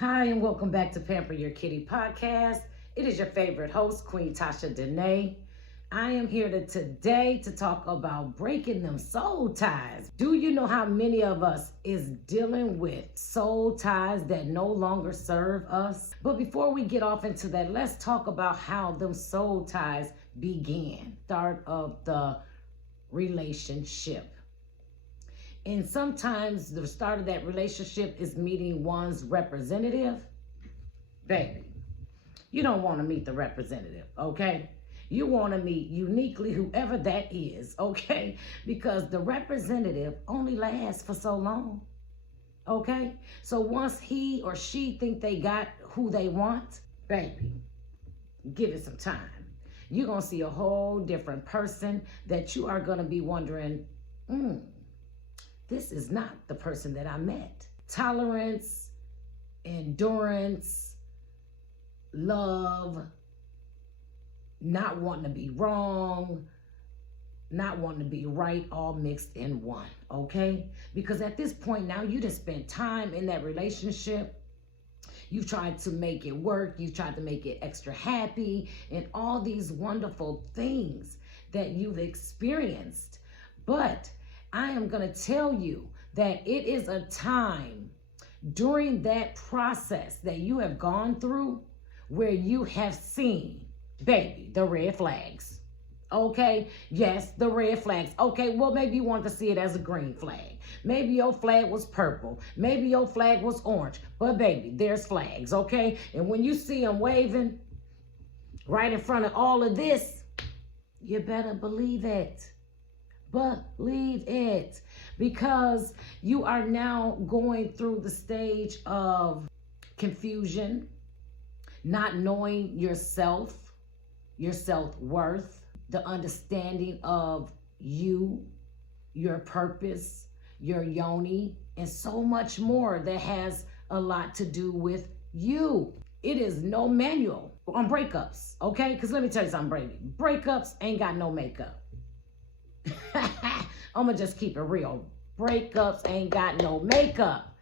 Hi, and welcome back to Pamper Your Kitty podcast. It is your favorite host, Queen Tasha Danae. I am here today to talk about breaking them soul ties. Do you know how many of us is dealing with soul ties that no longer serve us? But before we get off into that, let's talk about how them soul ties began. Start of the relationship. And sometimes the start of that relationship is meeting one's representative. Baby, you don't want to meet the representative, okay? You want to meet uniquely whoever that is, okay? Because the representative only lasts for so long, okay? So once he or she think they got who they want, baby, give it some time. You're going to see a whole different person that you are going to be wondering, this is not the person that I met. Tolerance, endurance, love, not wanting to be wrong, not wanting to be right, all mixed in one, okay? Because at this point now, you done spent time in that relationship. You've tried to make it work. You've tried to make it extra happy and all these wonderful things that you've experienced. But I am going to tell you that it is a time during that process that you have gone through where you have seen, baby, the red flags. Okay? Yes, the red flags. Okay, well, maybe you want to see it as a green flag. Maybe your flag was purple. Maybe your flag was orange. But, baby, there's flags, okay? And when you see them waving right in front of all of this, you better believe it. Believe it, because you are now going through the stage of confusion, not knowing yourself, your self-worth, the understanding of you, your purpose, your Joni, and so much more that has a lot to do with you. It is no manual on breakups, okay? Because let me tell you something, baby. Breakups ain't got no makeup. I'm gonna just keep it real. Breakups ain't got no makeup.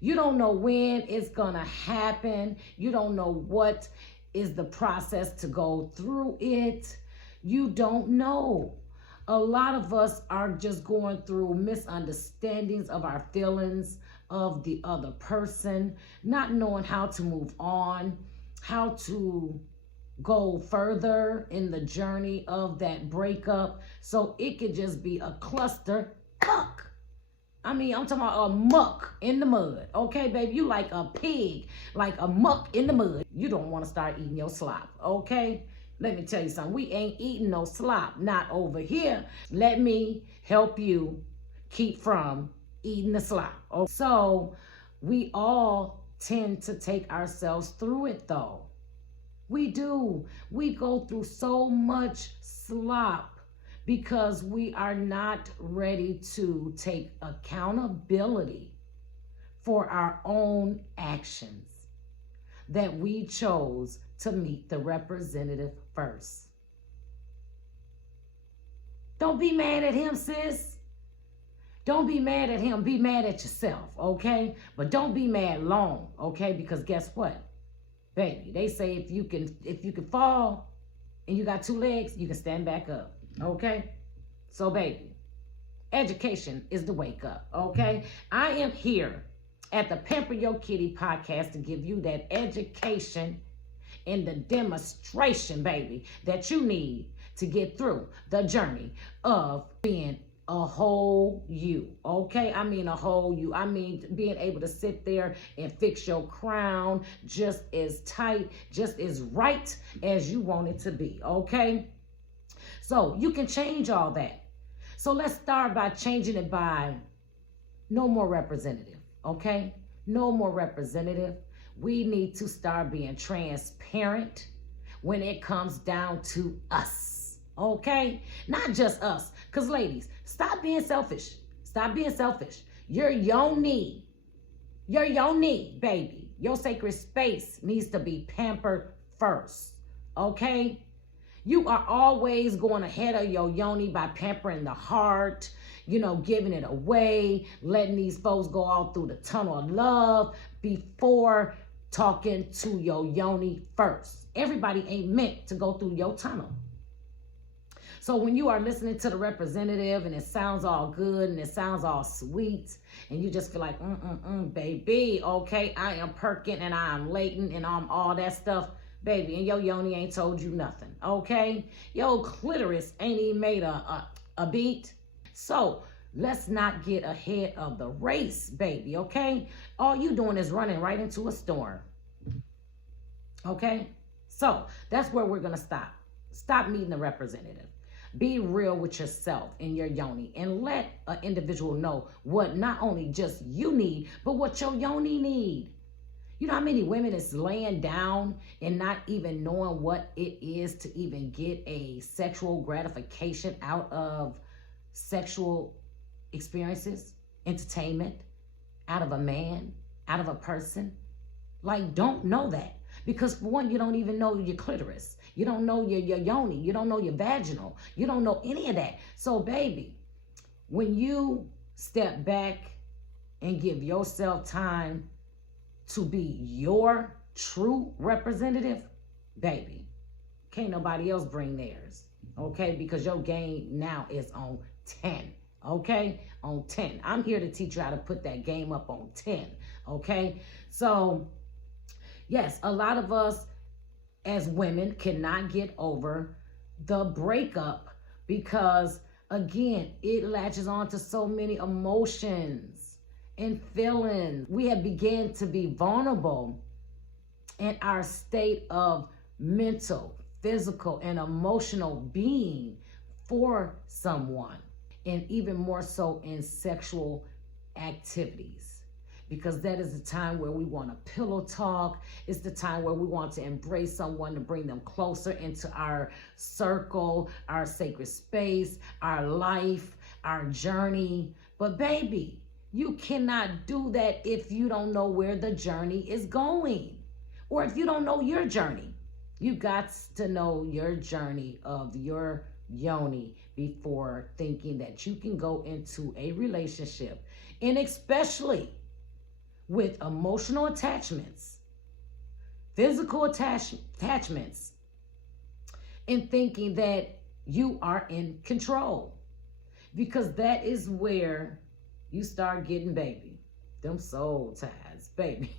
You don't know when it's gonna happen. You don't know what is the process to go through it. You don't know. A lot of us are just going through misunderstandings of our feelings of the other person, not knowing how to move on, how to go further in the journey of that breakup. So it could just be a cluster muck. I mean, I'm talking about a muck in the mud. Okay, baby, you like a pig, like a muck in the mud. You don't want to start eating your slop, okay? Let me tell you something. We ain't eating no slop, not over here. Let me help you keep from eating the slop. Okay? So we all tend to take ourselves through it, though. We do. We go through so much slop because we are not ready to take accountability for our own actions that we chose to meet the representative first. Don't be mad at him, sis. Don't be mad at him. Be mad at yourself, okay? But don't be mad long, okay? Because guess what? Baby, they say if you can fall and you got two legs, you can stand back up, okay? So, baby, education is the wake up, okay? I am here at the Pamper Your Kitty podcast to give you that education and the demonstration, baby, that you need to get through the journey of being a whole you, okay? I mean a whole you. I mean being able to sit there and fix your crown just as tight, just as right as you want it to be, okay? So you can change all that. So let's start by changing it by no more representative, okay? No more representative. We need to start being transparent when it comes down to us, okay? Not just us. Because ladies, stop being selfish. Stop being selfish. You're Joni. You're Joni, baby. Your sacred space needs to be pampered first, okay? You are always going ahead of your Joni by pampering the heart, giving it away, letting these folks go all through the tunnel of love before talking to your yoni first. Everybody ain't meant to go through your tunnel. So when you are listening to the representative and it sounds all good and it sounds all sweet and you just feel like, baby, okay, I am perking and I am latent and I'm all that stuff, baby, and your yoni ain't told you nothing, okay? Your clitoris ain't even made a beat. So let's not get ahead of the race, baby, okay? All you doing is running right into a storm, okay? So that's where we're going to stop. Stop meeting the representative. Be real with yourself and your yoni and let an individual know what not only just you need, but what your yoni need. You know how many women is laying down and not even knowing what it is to even get a sexual gratification out of sexual experiences, entertainment, out of a man, out of a person? Like, don't know that. Because for one, you don't even know your clitoris. You don't know your yoni. You don't know your vaginal. You don't know any of that. So, baby, when you step back and give yourself time to be your true representative, baby, can't nobody else bring theirs, okay? Because your game now is on 10, okay? On 10. I'm here to teach you how to put that game up on 10, okay? So, yes, a lot of us as women cannot get over the breakup because, again, it latches on to so many emotions and feelings. We have begun to be vulnerable in our state of mental, physical, and emotional being for someone, and even more so in sexual activities. Because that is the time where we want to pillow talk. It's the time where we want to embrace someone to bring them closer into our circle, our sacred space, our life, our journey. But baby, you cannot do that if you don't know where the journey is going, or if you don't know your journey. You got to know your journey of your yoni before thinking that you can go into a relationship, and especially with emotional attachments, physical attachments, and thinking that you are in control. Because that is where you start getting, baby, them soul ties, baby.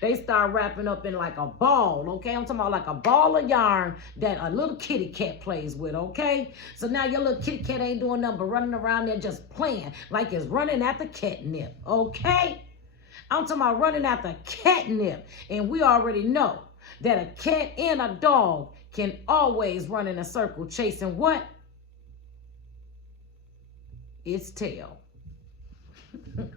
They start wrapping up in like a ball, okay? I'm talking about like a ball of yarn that a little kitty cat plays with, okay? So now your little kitty cat ain't doing nothing but running around there just playing like it's running after catnip, okay? I'm talking about running after catnip. And we already know that a cat and a dog can always run in a circle chasing what? Its tail.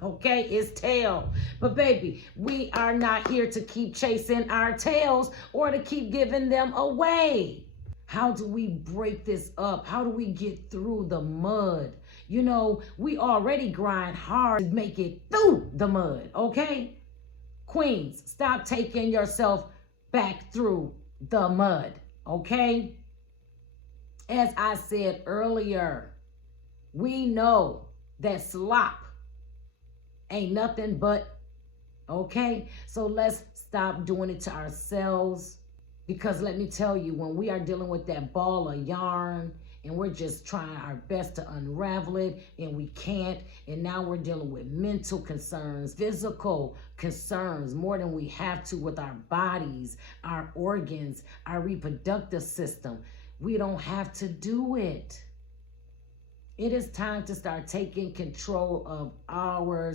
Okay, it's tail. But baby, we are not here to keep chasing our tails or to keep giving them away. How do we break this up? How do we get through the mud? You know, we already grind hard to make it through the mud, okay? Queens, stop taking yourself back through the mud, okay? As I said earlier, we know that slop ain't nothing but, okay? So let's stop doing it to ourselves, because let me tell you, when we are dealing with that ball of yarn and we're just trying our best to unravel it and we can't, and now we're dealing with mental concerns, physical concerns, more than we have to with our bodies, our organs, our reproductive system. We don't have to do it. It is time to start taking control of our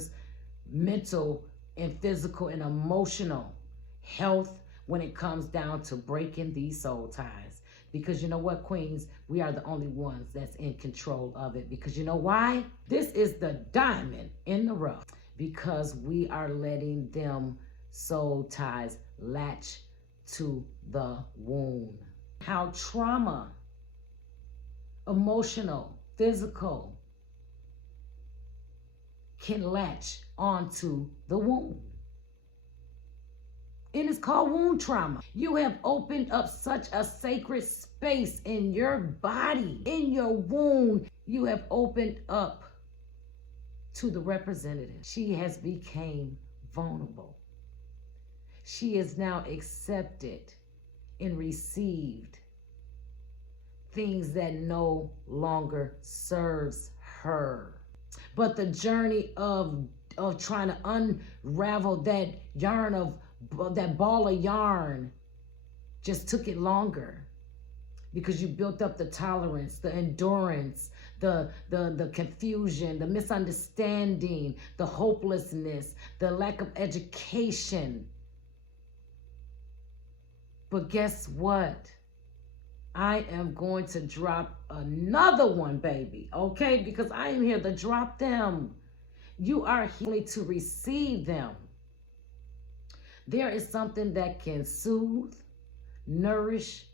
mental and physical and emotional health when it comes down to breaking these soul ties. Because you know what, queens? We are the only ones that's in control of it. Because you know why? This is the diamond in the rough. Because we are letting them soul ties latch to the wound. How trauma, emotional, physical, can latch onto the wound. And it's called wound trauma. You have opened up such a sacred space in your body, in your wound. You have opened up to the representative. She has become vulnerable. She is now accepted and received things that no longer serves her. But the journey of trying to unravel that yarn of that ball of yarn just took it longer, because you built up the tolerance, the endurance, the confusion, the misunderstanding, the hopelessness, the lack of education. But guess what? I am going to drop another one, baby, okay? Because I am here to drop them. You are here to receive them. There is something that can soothe, nourish,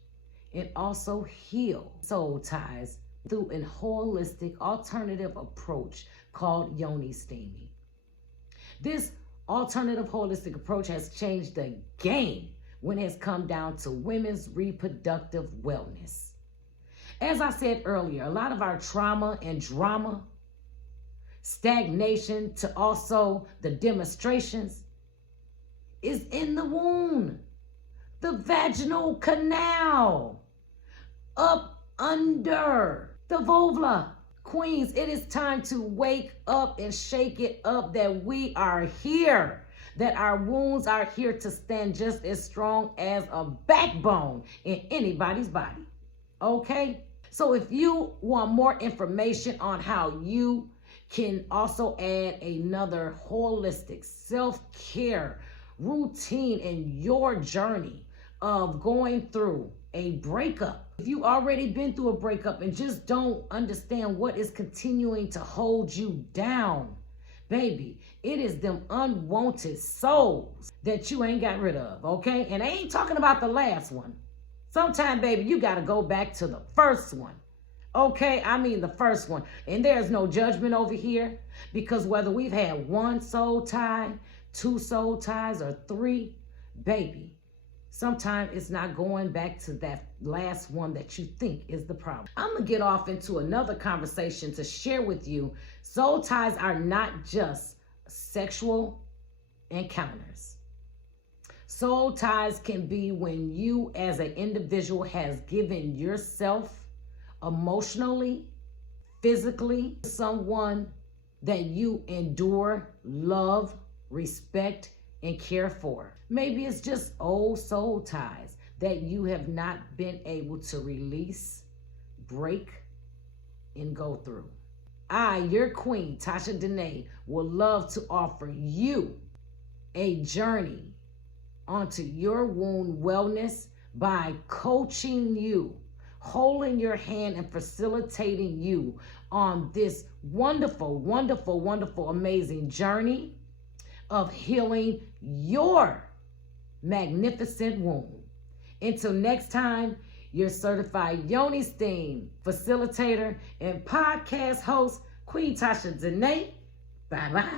and also heal soul ties through a holistic alternative approach called Joni steaming. This alternative holistic approach has changed the game when it's come down to women's reproductive wellness. As I said earlier, a lot of our trauma and drama, stagnation to also the demonstrations, is in the womb, the vaginal canal, up under the vulva. Queens, it is time to wake up and shake it up that we are here, that our wounds are here to stand just as strong as a backbone in anybody's body, okay? So if you want more information on how you can also add another holistic self-care routine in your journey of going through a breakup, if you already been through a breakup and just don't understand what is continuing to hold you down, baby, it is them unwanted souls that you ain't got rid of, okay? And I ain't talking about the last one. Sometime, baby, you got to go back to the first one, okay? I mean the first one. And there's no judgment over here, because whether we've had one soul tie, two soul ties, or three, baby, sometimes it's not going back to that last one that you think is the problem. I'm going to get off into another conversation to share with you. Soul ties are not just sexual encounters. Soul ties can be when you as an individual has given yourself emotionally, physically, someone that you endure, love, respect, and care for. Maybe it's just old soul ties that you have not been able to release, break, and go through. I, your queen, Tasha Danae, will love to offer you a journey onto your wound wellness by coaching you, holding your hand, and facilitating you on this wonderful, wonderful, wonderful, amazing journey of healing your magnificent womb. Until next time, your certified Joni Steam facilitator and podcast host, Queen Tasha Danae. Bye-bye.